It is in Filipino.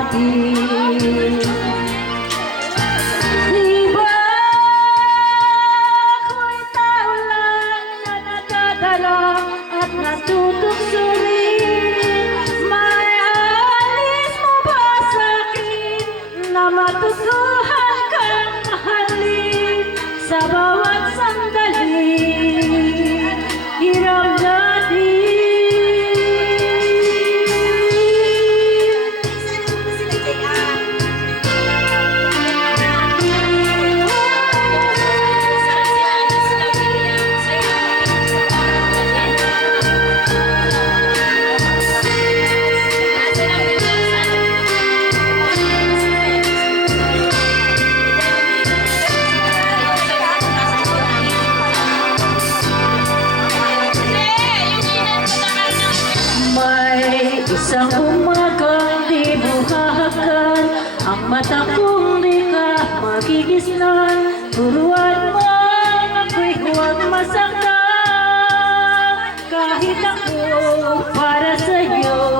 akin. Di ba ako'y tao lang na nadadala at natutukso rin? May alis mo ba sa'kin na matutuhan kang mahalin sa bawat sandali? Hirap natin. May isang umagang di buhahagan, ang mata kong di ka magigisnan. Turuan mo ako'y huwag masaktan, kahit ako para sa'yo.